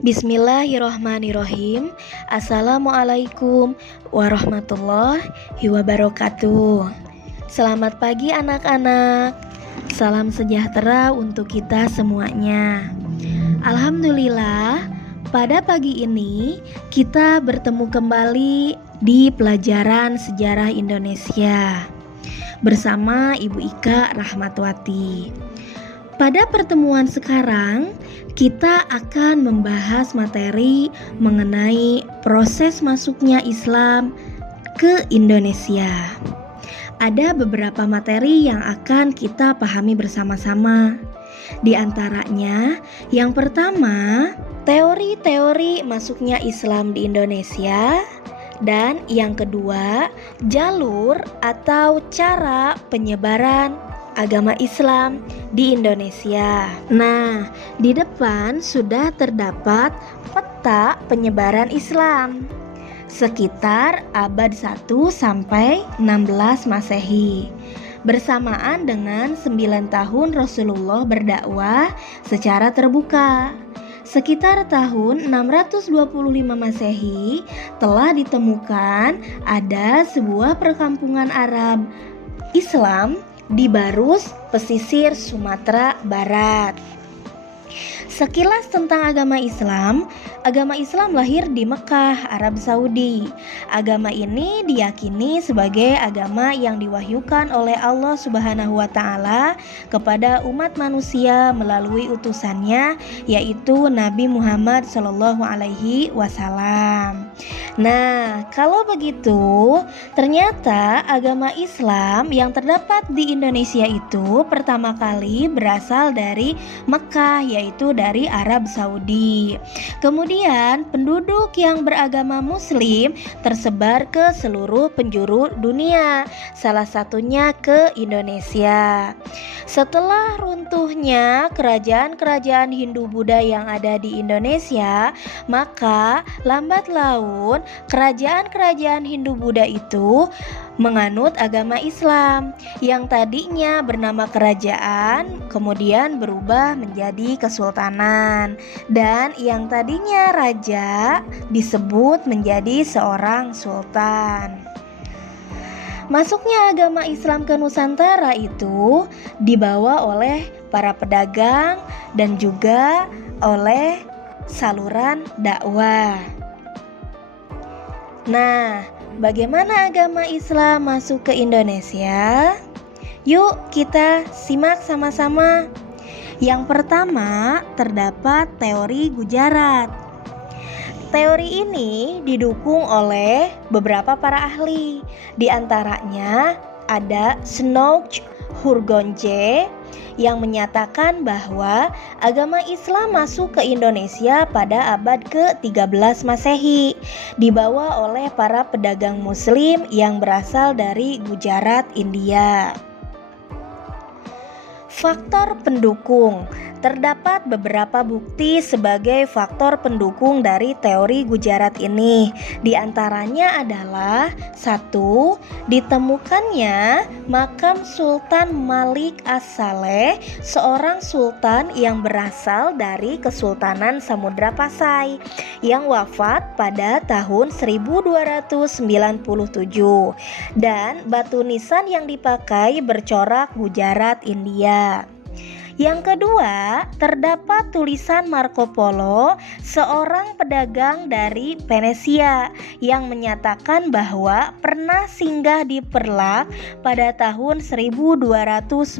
Bismillahirrohmanirrohim. Assalamualaikum warahmatullahi wabarakatuh. Selamat pagi anak-anak. Salam sejahtera untuk kita semuanya. Alhamdulillah, pada pagi ini kita bertemu kembali di pelajaran sejarah Indonesia bersama Ibu Ika Rahmatwati. Pada pertemuan sekarang, kita akan membahas materi mengenai proses masuknya Islam ke Indonesia. Ada beberapa materi yang akan kita pahami bersama-sama. Di antaranya, yang pertama, teori-teori masuknya Islam di Indonesia. Dan yang kedua, jalur atau cara penyebaran agama Islam di Indonesia. Nah, di depan sudah terdapat peta penyebaran Islam sekitar abad 1 sampai 16 Masehi. Bersamaan dengan 9 tahun Rasulullah berdakwah secara terbuka. Sekitar tahun 625 Masehi telah ditemukan ada sebuah perkampungan Arab Islam di Barus, pesisir Sumatera Barat. Sekilas tentang agama Islam lahir di Mekah, Arab Saudi. Agama ini diyakini sebagai agama yang diwahyukan oleh Allah Subhanahu wa Ta'ala kepada umat manusia melalui utusannya, yaitu Nabi Muhammad Sallallahu Alaihi Wasallam. Nah, kalau begitu, ternyata agama Islam yang terdapat di Indonesia itu pertama kali berasal dari Mekah, yaitu dari Arab Saudi. Kemudian penduduk yang beragama Muslim tersebar ke seluruh penjuru dunia, salah satunya ke Indonesia. Setelah runtuhnya kerajaan-kerajaan Hindu-Buddha yang ada di Indonesia, maka lambat laun kerajaan-kerajaan Hindu-Buddha itu menganut agama Islam yang tadinya bernama kerajaan kemudian berubah menjadi kesultanan, dan yang tadinya raja disebut menjadi seorang sultan. Masuknya agama Islam ke Nusantara itu dibawa oleh para pedagang dan juga oleh saluran dakwah. Nah, bagaimana agama Islam masuk ke Indonesia? Yuk kita simak sama-sama. Yang pertama, terdapat teori Gujarat. Teori ini didukung oleh beberapa para ahli. Di antaranya ada Snouck Hurgonje yang menyatakan bahwa agama Islam masuk ke Indonesia pada abad ke-13 Masehi, dibawa oleh para pedagang Muslim yang berasal dari Gujarat, India. Faktor pendukung. Terdapat beberapa bukti sebagai faktor pendukung dari teori Gujarat ini. Di antaranya adalah 1. Ditemukannya makam Sultan Malik As-Saleh, seorang sultan yang berasal dari Kesultanan Samudra Pasai yang wafat pada tahun 1297, dan batu nisan yang dipakai bercorak Gujarat, India. Yang kedua, terdapat tulisan Marco Polo, seorang pedagang dari Venesia yang menyatakan bahwa pernah singgah di Perlak pada tahun 1291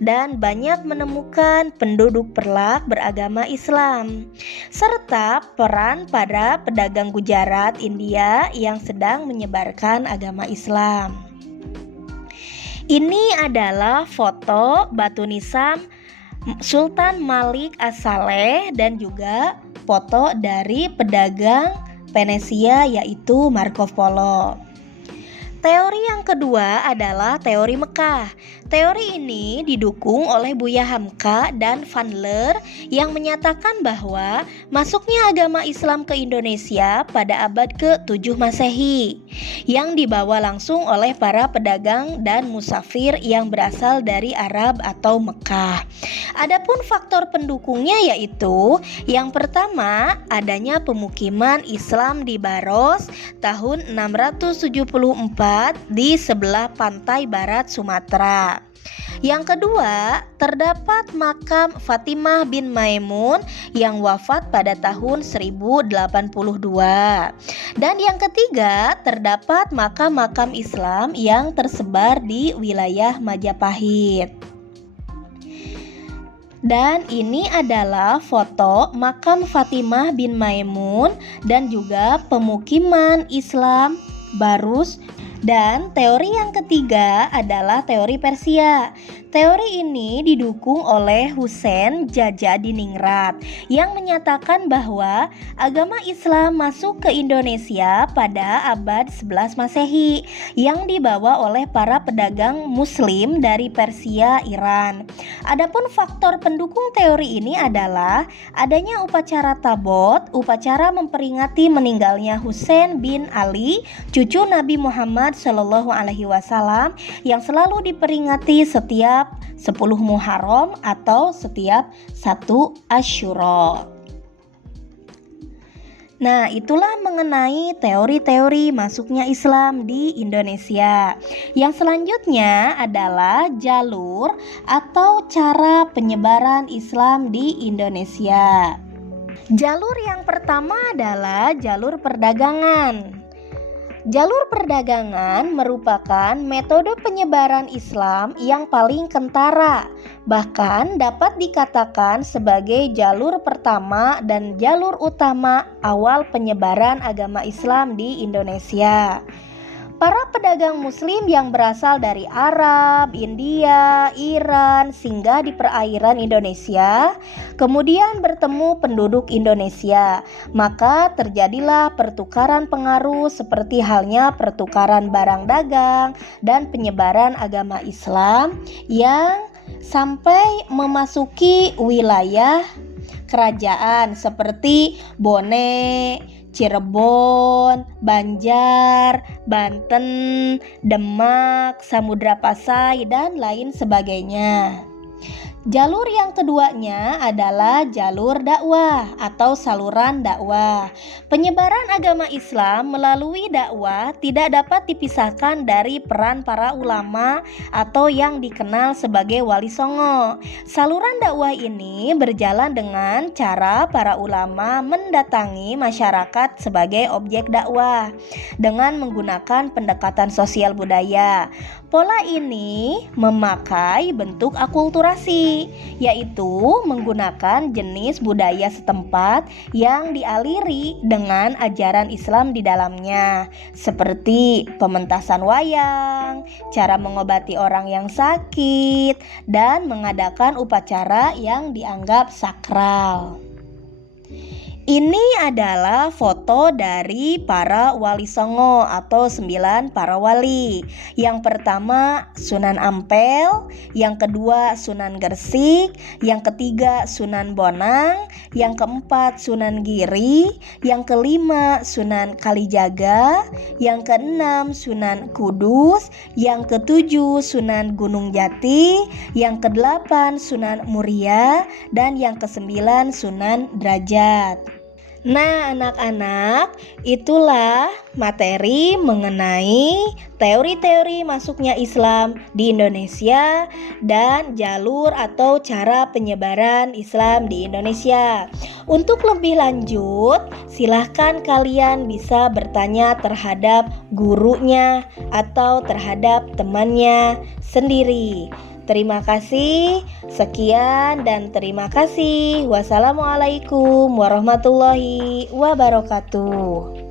dan banyak menemukan penduduk Perlak beragama Islam, serta peran para pedagang Gujarat, India yang sedang menyebarkan agama Islam. Ini adalah foto batu nisan Sultan Malik As-Saleh dan juga foto dari pedagang Venesia yaitu Marco Polo. Teori yang kedua adalah teori Mekah. Teori ini didukung oleh Buya Hamka dan Van Leer yang menyatakan bahwa masuknya agama Islam ke Indonesia pada abad ke-7 Masehi yang dibawa langsung oleh para pedagang dan musafir yang berasal dari Arab atau Mekah. Adapun faktor pendukungnya yaitu yang pertama, adanya pemukiman Islam di Baros tahun 674 di sebelah pantai barat Sumatera. Yang kedua, terdapat makam Fatimah bin Maimun yang wafat pada tahun 1082. Dan yang ketiga, terdapat makam-makam Islam yang tersebar di wilayah Majapahit. Dan ini adalah foto makam Fatimah bin Maimun dan juga pemukiman Islam Barus. Dan teori yang ketiga adalah teori Persia. Teori ini didukung oleh Husein Jajadiningrat yang menyatakan bahwa agama Islam masuk ke Indonesia pada abad 11 Masehi yang dibawa oleh para pedagang muslim dari Persia, Iran. Adapun faktor pendukung teori ini adalah adanya upacara Tabot, upacara memperingati meninggalnya Husain bin Ali, cucu Nabi Muhammad SAW yang selalu diperingati setiap 10 Muharram atau setiap 1 Asyura. Nah, itulah mengenai teori-teori masuknya Islam di Indonesia. Yang selanjutnya adalah jalur atau cara penyebaran Islam di Indonesia. Jalur yang pertama adalah jalur perdagangan. Jalur perdagangan merupakan metode penyebaran Islam yang paling kentara, bahkan dapat dikatakan sebagai jalur pertama dan jalur utama awal penyebaran agama Islam di Indonesia. Para pedagang muslim yang berasal dari Arab, India, Iran singgah di perairan Indonesia, kemudian bertemu penduduk Indonesia. Maka terjadilah pertukaran pengaruh seperti halnya pertukaran barang dagang dan penyebaran agama Islam yang sampai memasuki wilayah kerajaan seperti Bone, Cirebon, Banjar, Banten, Demak, Samudra Pasai, dan lain sebagainya. Jalur yang keduanya adalah jalur dakwah atau saluran dakwah. Penyebaran agama Islam melalui dakwah tidak dapat dipisahkan dari peran para ulama atau yang dikenal sebagai wali songo. Saluran dakwah ini berjalan dengan cara para ulama mendatangi masyarakat sebagai objek dakwah dengan menggunakan pendekatan sosial budaya. Pola ini memakai bentuk akulturasi, yaitu menggunakan jenis budaya setempat yang dialiri dengan ajaran Islam di dalamnya, seperti pementasan wayang, cara mengobati orang yang sakit, dan mengadakan upacara yang dianggap sakral. Ini adalah foto dari para wali songo atau 9 para wali. Yang pertama Sunan Ampel, yang kedua Sunan Gresik, yang ketiga Sunan Bonang, yang keempat Sunan Giri, yang kelima Sunan Kalijaga, yang keenam Sunan Kudus, yang ketujuh Sunan Gunung Jati, yang kedelapan Sunan Muria, dan yang kesembilan Sunan Derajat. Nah, anak-anak, itulah materi mengenai teori-teori masuknya Islam di Indonesia dan jalur atau cara penyebaran Islam di Indonesia. Untuk lebih lanjut, silahkan kalian bisa bertanya terhadap gurunya atau terhadap temannya sendiri. Terima kasih, sekian dan terima kasih. Wassalamualaikum warahmatullahi wabarakatuh.